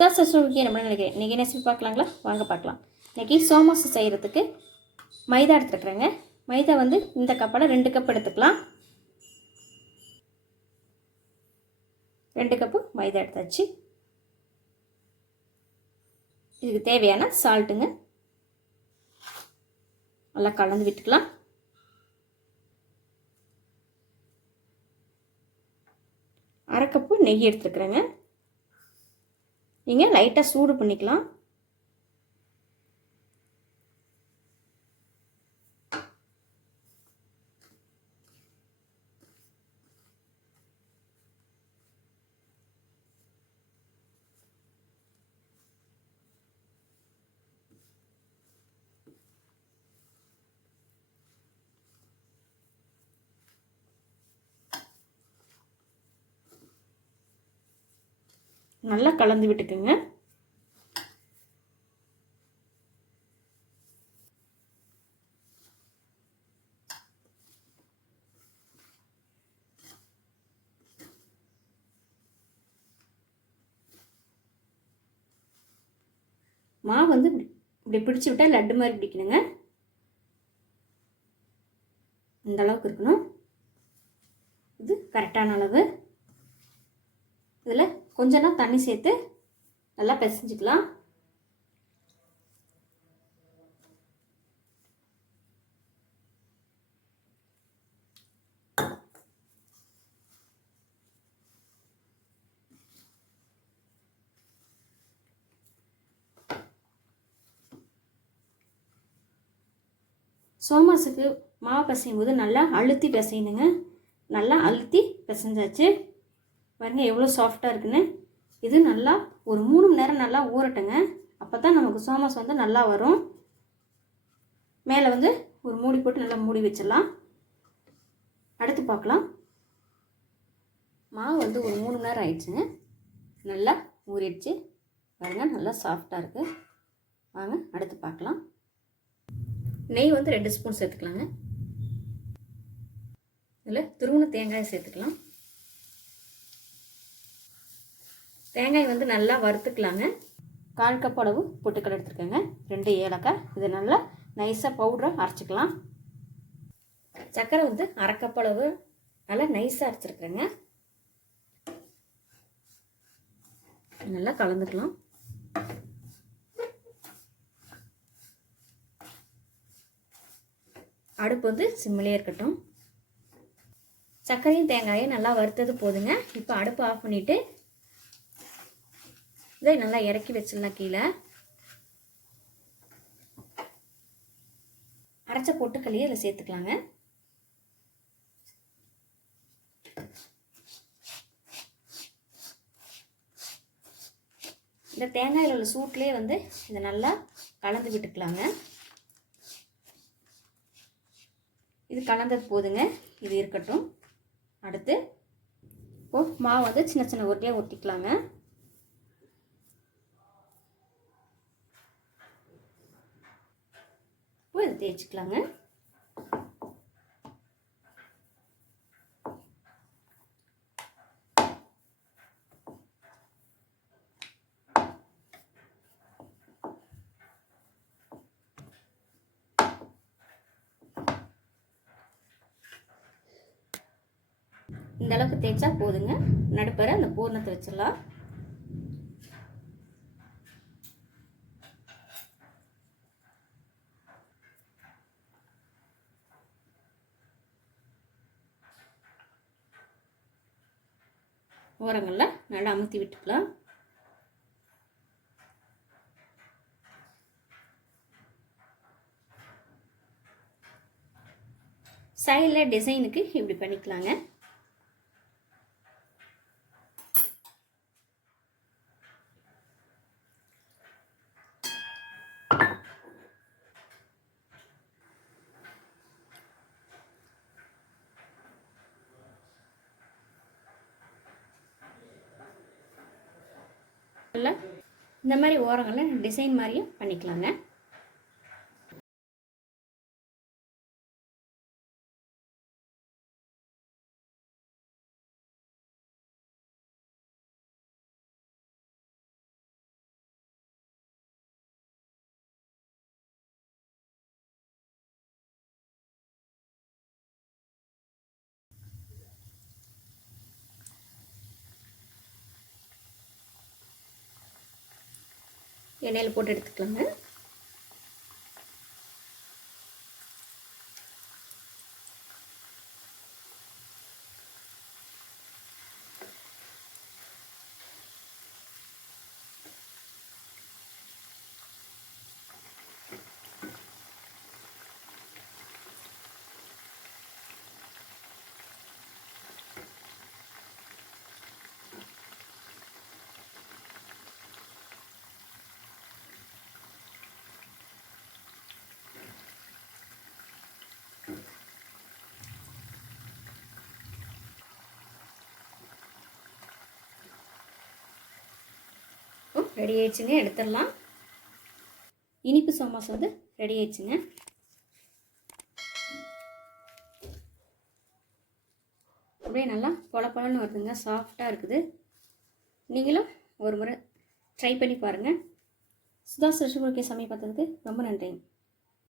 Suzuki நம்ம நினைக்கிறேன். இன்றைக்கி என்ன ரெசிபி பார்க்கலாங்களா? வாங்க பார்க்கலாம். இன்றைக்கி சோமாஸ் செய்கிறதுக்கு மைதா எடுத்துருக்குறேங்க. மைதா வந்து இந்த கப்போட 2 கப் எடுத்துக்கலாம். 2 கப்பு மைதா எடுத்தாச்சு. இதுக்கு தேவையான சால்ட்டுங்க. நல்லா கலந்து விட்டுக்கலாம். அரை கப்பு நெய் எடுத்துருக்குறேங்க. நீங்கள் லைட்டாக சூடு பண்ணிக்கலாம். நல்லா கலந்து விட்டுக்குங்க. மாவு வந்து இப்படி பிடிச்சி விட்டால் லட்டு மாதிரி பிடிக்கணுங்க. இந்த அளவுக்கு இருக்கணும். இது கரெக்டான அளவு. இதில் கொஞ்சம் தண்ணி சேர்த்து நல்லா பிசைஞ்சிக்கலாம். சோமாஸுக்கு மாவு பிசையும் போது நல்லா அழுத்தி பிசையணுங்க. நல்லா அழுத்தி பிசைஞ்சாச்சு. பாருங்க எவ்வளோ சாஃப்டாக இருக்குன்னு. இது நல்லா ஒரு 3 மணி நேரம் நல்லா ஊறட்டுங்க. அப்போ தான் நமக்கு சோமாஸ் வந்து நல்லா வரும். மேலே வந்து ஒரு மூடி போட்டு நல்லா மூடி வச்சிடலாம். அடுத்து பார்க்கலாம். மாவு வந்து ஒரு 3 மணி நேரம் ஆயிடுச்சுங்க. நல்லா ஊறிடுச்சு. பாருங்கள் நல்லா சாஃப்டாக இருக்குது. வாங்க அடுத்து பார்க்கலாம். நெய் வந்து 2 ஸ்பூன் சேர்த்துக்கலாங்க. இதில் துருவின தேங்காயை சேர்த்துக்கலாம். தேங்காய் வந்து நல்லா வறுத்துக்கலாங்க. 1/4 கப் அளவு பொட்டுக்கடலை எடுத்துருக்கேங்க. 2 ஏலக்காய். இது நல்லா நைஸாக பவுடராக அரைச்சிக்கலாம். சர்க்கரை வந்து 1/2 கப் அளவு நல்லா நைஸாக அரைச்சிருக்கிறேங்க. நல்லா கலந்துக்கலாம். அடுப்பு வந்து சிம்மிலே இருக்கட்டும். சர்க்கரையும் தேங்காயும் நல்லா வறுத்தது போதுங்க. இப்போ அடுப்பு ஆஃப் பண்ணிவிட்டு இதை நல்லா இறக்கி வச்சிடலாம். கீழே அரைச்ச பொட்டுக்கல்லையே இதில் சேர்த்துக்கலாங்க. இந்த தேங்காயில் உள்ள சூட்லேயே வந்து இதை நல்லா கலந்து விட்டுக்கலாங்க. இது கலந்தது போதுங்க. இது இருக்கட்டும். அடுத்து இப்போது மாவு வந்து சின்ன சின்ன உருட்டையாக ஊற்றிக்கலாங்க. இப்போ இதை தேய்ச்சிக்கலாங்க. இந்த அளவுக்கு தேய்ச்சா போதுங்க. நடுப்பற அந்த பூர்ணத்தை வச்சிடலாம். ஓரங்களில் நல்லா அமுத்தி விட்டுக்கலாம். சைடில் டிசைனுக்கு இப்படி பண்ணிக்கலாங்க. இந்த மாதிரி ஓரங்களில் டிசைன் மாதிரியும் பண்ணிக்கலாங்க. எண்ணெயில் போட்டு எடுத்துக்கலாங்க. ரெடி ஆயிடுச்சுங்க, எடுத்துடலாம். இனிப்பு சோமாஸ் வந்து ரெடி ஆயிடுச்சுங்க. அப்படியே நல்லா பொலன்னு வருதுங்க, சாஃப்டாக இருக்குது. நீங்களும் ஒரு முறை ட்ரை பண்ணி பாருங்கள். சுதாஸ் ரெசிபி சமையல் பார்த்ததுக்கு ரொம்ப நன்றிங்க.